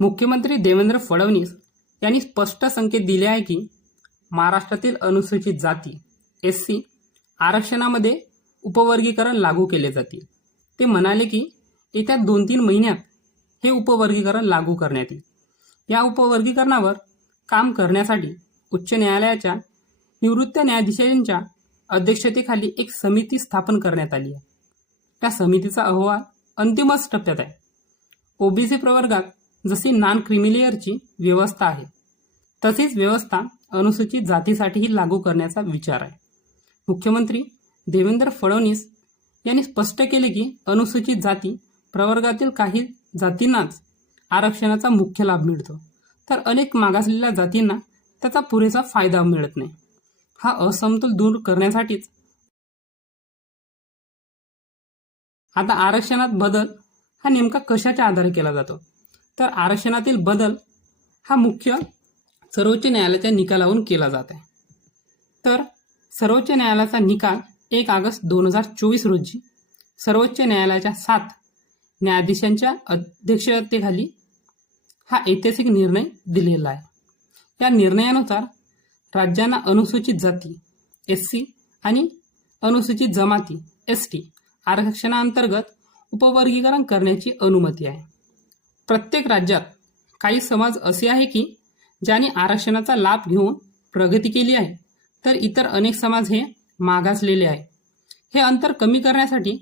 मुख्यमंत्री देवेंद्र फडणवीस यांनी स्पष्ट संकेत दिले आहे की महाराष्ट्रातील अनुसूचित जाती एससी आरक्षणामध्ये उपवर्गीकरण लागू केले जातील। ते म्हणाले की येत्या 2-3 महिन्यात हे उपवर्गीकरण लागू करण्यात येईल। या उपवर्गीकरणावर काम करण्यासाठी उच्च न्यायालयाच्या निवृत्त न्यायाधीशांच्या अध्यक्षतेखाली एक समिती स्थापन करण्यात आली आहे। त्या समितीचा अहवाल अंतिमच टप्प्यात आहे। ओबीसी प्रवर्गात जशी नॉन क्रिमिलेअरची व्यवस्था आहे तशीच व्यवस्था अनुसूचित जातीसाठीही लागू करण्याचा विचार आहे। मुख्यमंत्री देवेंद्र फडणवीस यांनी स्पष्ट केले की अनुसूचित जाती प्रवर्गातील काही जातींनाच आरक्षणाचा मुख्य लाभ मिळतो, तर अनेक मागासलेल्या जातींना त्याचा पुरेसा फायदा मिळत नाही। हा असमतोल दूर करण्यासाठीच आता आरक्षणात बदल हा नेमका कशाच्या आधारे केला जातो, तर आरक्षणातील बदल हा मुख्य सर्वोच्च न्यायालयाच्या निकालावरून केला जात आहे। तर सर्वोच्च न्यायालयाचा निकाल 1 ऑगस्ट 2024 रोजी सर्वोच्च न्यायालयाच्या 7 न्यायाधीशांच्या अध्यक्षतेखाली हा ऐतिहासिक निर्णय दिलेला आहे। या निर्णयानुसार राज्यांना अनुसूचित जाती एससी आणि अनुसूचित जमाती एसटी आरक्षणाअंतर्गत उपवर्गीकरण करण्याची अनुमती आहे। प्रत्येक राज्यात काही समाज असे आहे की ज्यांनी आरक्षणाचा लाभ घेऊन प्रगती केली आहे, तर इतर अनेक समाज हे मागासलेले आहे। हे अंतर कमी करण्यासाठी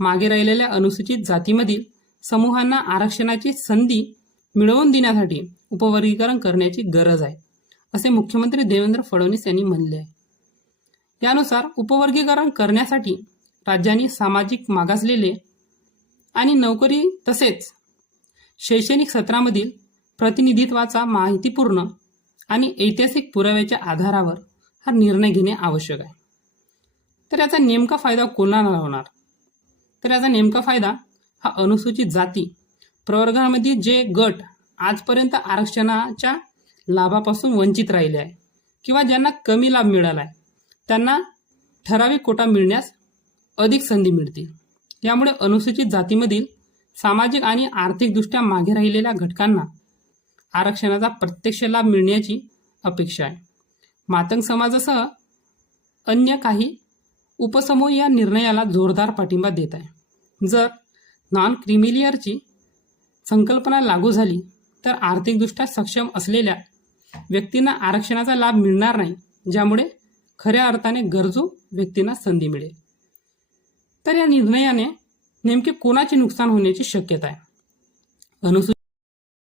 मागे राहिलेल्या अनुसूचित जातीमधील समूहांना आरक्षणाची संधी मिळवून देण्यासाठी उपवर्गीकरण करण्याची गरज आहे, असे मुख्यमंत्री देवेंद्र फडणवीस यांनी म्हणले आहे। यानुसार उपवर्गीकरण करण्यासाठी राज्यांनी सामाजिक मागासलेले आणि नोकरी तसेच शैक्षणिक सत्रामधील प्रतिनिधित्वाचा माहितीपूर्ण आणि ऐतिहासिक पुराव्याच्या आधारावर हा निर्णय घेणे आवश्यक आहे। तर याचा नेमका फायदा कोणाला होणार, तर याचा नेमका फायदा हा अनुसूचित जाती प्रवर्गामध्ये जे गट आजपर्यंत आरक्षणाच्या लाभापासून वंचित राहिले आहे किंवा ज्यांना कमी लाभ मिळाला आहे त्यांना ठराविक कोटा मिळण्यास अधिक संधी मिळतील। यामुळे अनुसूचित जातीमधील सामाजिक आणि आर्थिकदृष्ट्या मागे राहिलेल्या घटकांना आरक्षणाचा प्रत्यक्ष लाभ मिळण्याची अपेक्षा आहे। मातंग समाजासह अन्य काही उपसमूह या निर्णयाला जोरदार पाठिंबा देत आहे। जर नॉन क्रिमिलेअरची संकल्पना लागू झाली तर आर्थिकदृष्ट्या सक्षम असलेल्या व्यक्तींना आरक्षणाचा लाभ मिळणार नाही, ज्यामुळे खऱ्या अर्थाने गरजू व्यक्तींना संधी मिळेल। तर या निर्णयाने नेमके कोणाचे नुकसान होण्याची शक्यता आहे? अनुसूचित